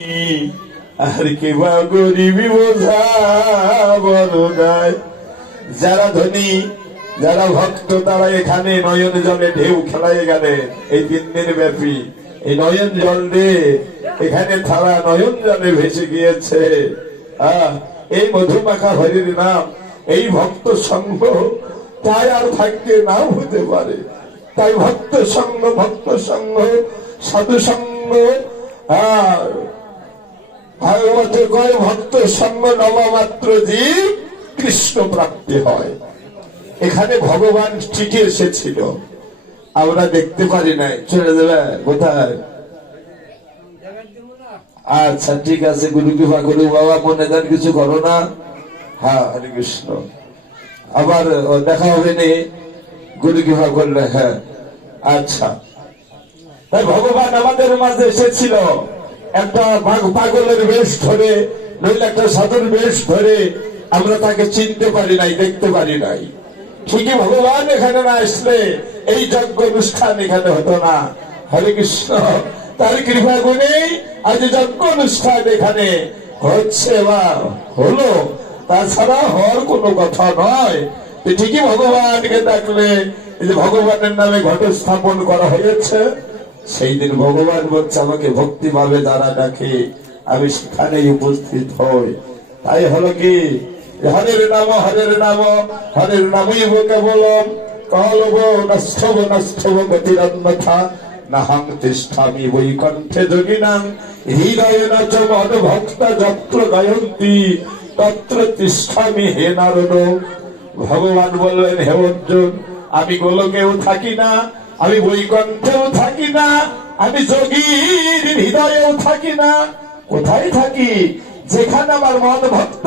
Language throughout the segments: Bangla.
আর কেবা গরিবি বোঝা বড় নাই। যারা ধনী, যারা ভক্ত, তারা এখানে নয়ন জলে ঢেউ খেলায় গেলেন। এই 3 দিন ব্যাপী এই নয়ন জল দিয়ে এখানে তারা নয়ন জলে ভেসে গিয়েছে। এই মধুমাখা হরির নাম, এই ভক্ত সঙ্গ তাই আর থাকতে নাও হতে পারে। তাই ভক্ত সঙ্গ সাধু সঙ্গ, ভাগবতে কয় ভক্ত সঙ্গ নবমাত্র জীব কৃষ্ণ প্রাপ্তি হয়। এখানে ভগবান ঠিকই এসেছিল, আমরা দেখতে পারি নাই। চলে যাবে কোথায়? আচ্ছা ঠিক আছে, গুরু কৃপা করু বাবা, মনে দেন কিছু করো না। হ্যাঁ, হরে কৃষ্ণ। আবার দেখা হবে নি গুরু কৃপা করলে। হ্যাঁ আচ্ছা, তাই ভগবান আমাদের মাঝে এসেছিল একটা পাগলের বেশ ধরে, নইলে একটা সাধুর বেশ ধরে। আমরা তাকে চিনতে পারি নাই, দেখতে পারি নাই। ঠিকই ভগবান এখানে না আসলে এই যজ্ঞ অনুষ্ঠান এখানে হতো না। হরে কৃষ্ণ। তার কৃপা গুণে আজ যজ্ঞ অনুষ্ঠান এখানে হচ্ছে বা হলো, তাছাড়া হওয়ার কোনো কথা নয়। ঠিকই ভগবানকে ডাকলে, যে ভগবানের নামে ঘট স্থাপন করা হয়েছে, সেই দিন ভগবান বলছে আমাকে ভক্তি ভাবে যারা ডাকে আমি সেখানেই উপস্থিত হই। তাই হলো কি, হরের নাম হরের নাম হরের নামই কেবলম কলব নস্থব গতিরন্যথা নাহং তিষ্ঠামি বৈকণ্ঠে যোগিনাং হৃদয়েন চ মদ ভক্তা যত্র গায়ন্তি তত্র তিষ্ঠামি হে নারদ। ভগবান বললেন, হে অর্জুন, আমি গোলকেও থাকি না, আমি বৈকণ্ঠেও থাকি না, আমি যোগীর হৃদয়েও থাকি না। কোথায় থাকি? যেখানে আমার মন ভক্ত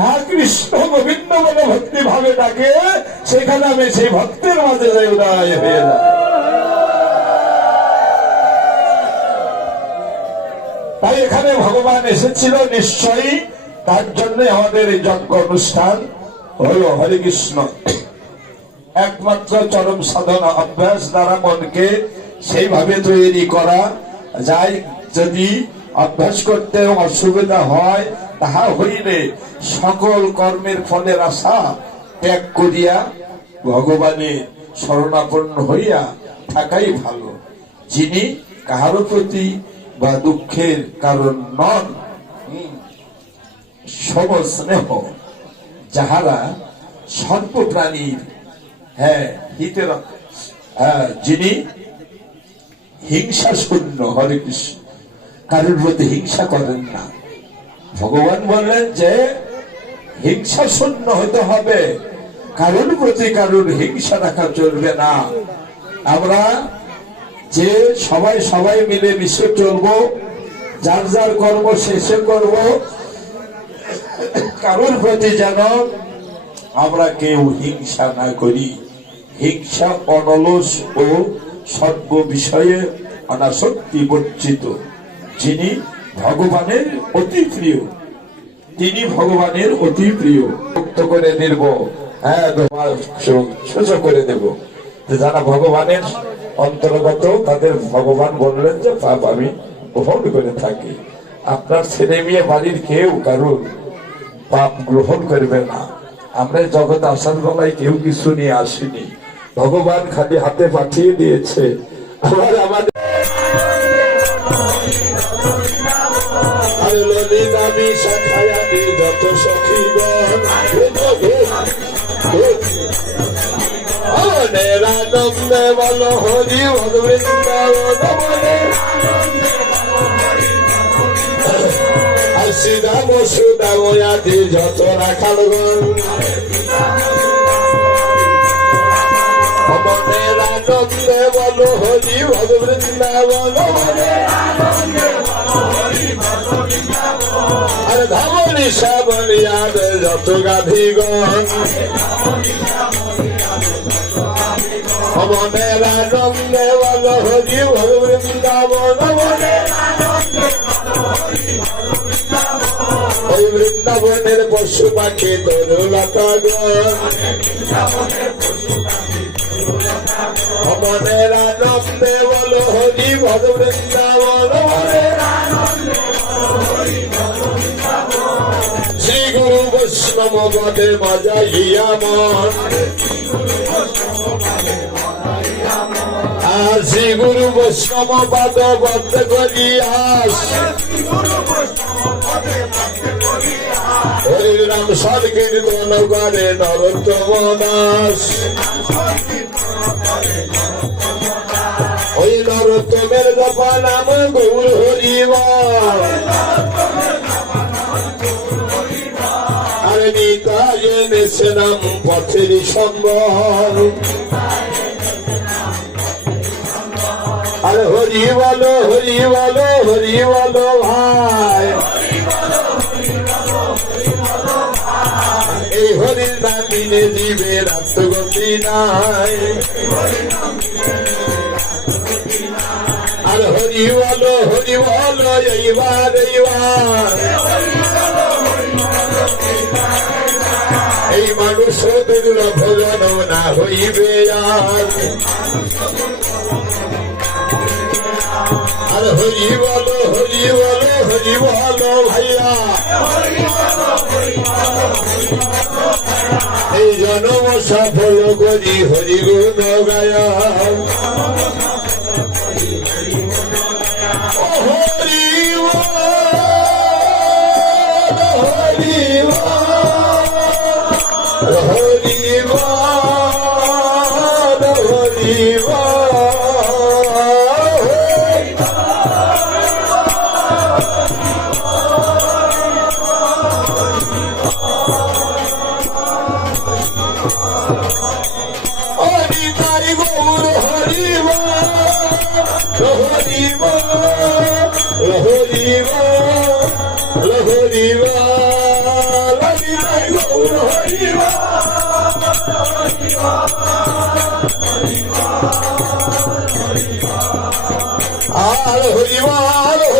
হ্যাঁ কৃষ্ণ গোবিন্দ বলে ভক্তি ভাবে ডাকে, সেখানে আমি সেই ভক্তের মাঝে যাই, উদয় হয়ে যায়। তাই এখানে ভগবান এসেছিল নিশ্চয়ই, তার জন্য আমাদের এই যজ্ঞ অনুষ্ঠান হলো। হরে কৃষ্ণ। একমাত্র চরম সাধনা অভ্যাস দ্বারা মনকে সেইভাবে তৈরি করা যায়। যদি অভ্যাস করতে অসুবিধা হয়, তাহা হইলে সকল কর্মের ফলের আশা ত্যাগ করিয়া ভগবানের শরণাপন্ন হইয়া থাকাই ভালো। যিনি কাহারও প্রতি বা দুঃখের কারণ নন, সমস্নেহ, যাহারা সর্বপ্রাণীর হিতের, যিনি হিংসা শূন্য। হরে কৃষ্ণ। কারোর প্রতি হিংসা করেন না। ভগবান বললেন যে হিংসা শূন্য হতে হবে, কারোর প্রতি কারোর হিংসা রাখা চলবে না। আমরা যে সবাই মিলে মিশে চলবো, যার যার কর্ম শেষে করব, কারোর প্রতি যেন আমরা কেউ হিংসা না করি। হিংসা অনলস ও সর্ব বিষয়ে অনাসক্তি বর্জিত। যিনি ভগবানের অতি প্রিয়, তিনি ভগবানের অতি প্রিয়। মুক্ত করে দেব, সোজা করে দেব। যারা ভগবানের অন্তর্গত, তাদের ভগবান বললেন যে পাপ আমি গ্রহণ করে থাকি। আপনার ছেলে মেয়ে বাড়ির কেউ কারুর পাপ গ্রহণ করবে না। আমরা জগৎ আসার বেলায় কেউ কিছু নিয়ে আসিনি, ভগবান খালি হাতে পাঠিয়ে দিয়েছে। আবার আমাদের যত সখীগণ আনন্দে বলো হরি শ্রীরাম সুদাম আদি যত রাখালগণ মনের আনন্দে বলো হরি ভগবৃন্দাবন। আর ধামনি শ্যামলিয়াদ যত গাধীগণ মনের আনন্দে বলো হরি ভগবৃন্দাবন। ওই বৃন্দাবনের পশু পাখি তরুলতাগণ মনের আনন্দে বলো হরি ভগবৃন্দাবন। বৈষ্ণব পদে বাজাইয়া মন শ্রী গুরু বৈষ্ণব পদ বদ্ধ করিয়া হরি রাম সংকীর্তন করে নরোত্তম দাস ওই নরোত্তমের জপা নাম গৌর হরিবল আরে নিতাই এনেছে নাম পথের সম্বল আরে হরি বলো হরি বলো হরি বলো ভাই এই হরির নাম বিনে জীবের আত্মগতি নাই আর হরি বলো এইবার এই মানুষ দুর্লভ জন না হইবে আর হরি বলো ভাইয়া এই জন্ম সফল করি হরি গুণ গায়া আর হরিবল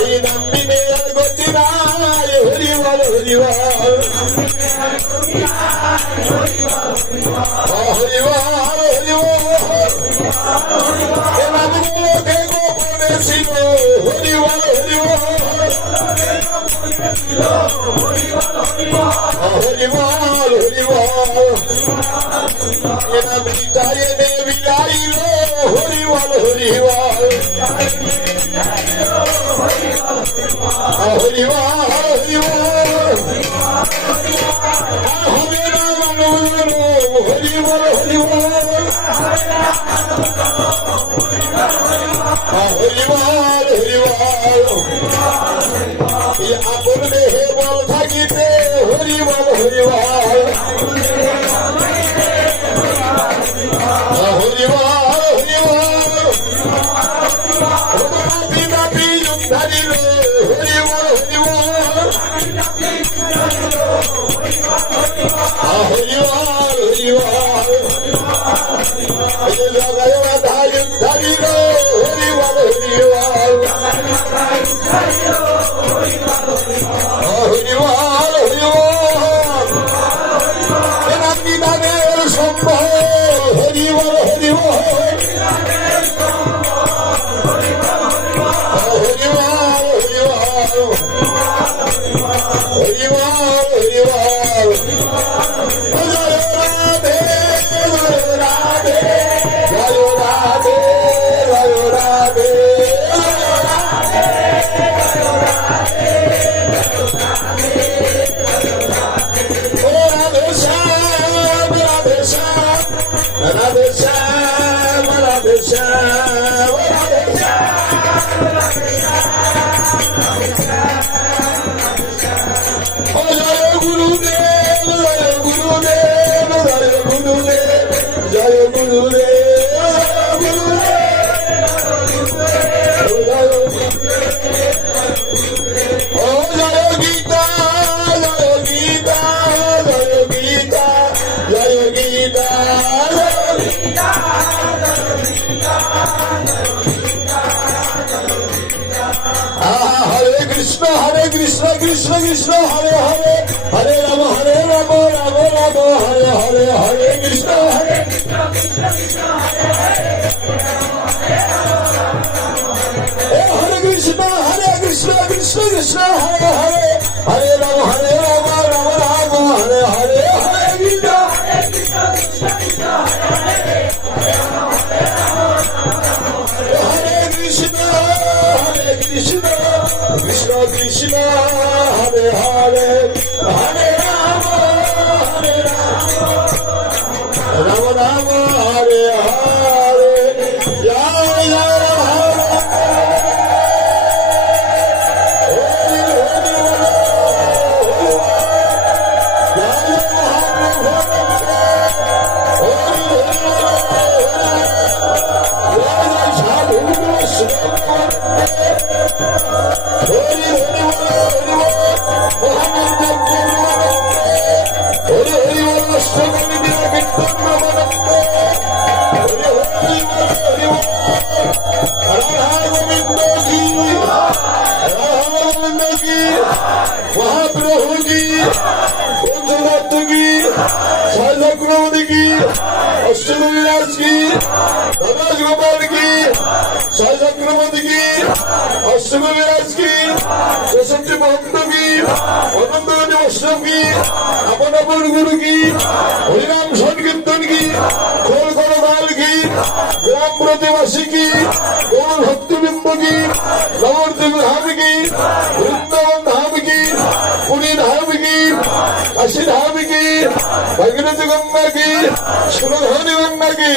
এই নাম বিনে আর গতি নাই হরিবল নামগুলোকে গোপনে ছিল হরিবল নাম বিটায় নে বিলাইল হরিবল হবে না মানব হরিবল আপন দেহে বল থাকিতে হরিবল ধরিল হরিবল কৃষ্ণ কৃষ্ণ কৃষ্ণ হরে হরে হরে রাম রাম রাম হরে হরে হরে কৃষ্ণ হরে হরে কৃষ্ণ কৃষ্ণ কৃষ্ণ হরে হরে হরে রাম রাম রাম হরে হরে হরে কৃষ্ণ হরে কৃষ্ণ কৃষ্ণ কৃষ্ণ হরে হরে হরে রাম রাম রাম হরে হরে জয় জয় महाप्रभु की पंचनाथ की साइलक्रमणि की अष्टविलास की धनराज गोपाल की साइलक्रमणि की अष्टविलास की सशक्ति महंत की अनंत वैष्णव की अपन अपन गुरु की हरिनाम संकीर्तन की खोल करदाल की ग्राम प्रतिवासी की गौर भक्तबिंब की नवद्वीप धाम की वृंदावन धाम की पुरी धाम की काशी धाम की भगीरथ गंगा की सुरधनी गंगा की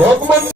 भगवान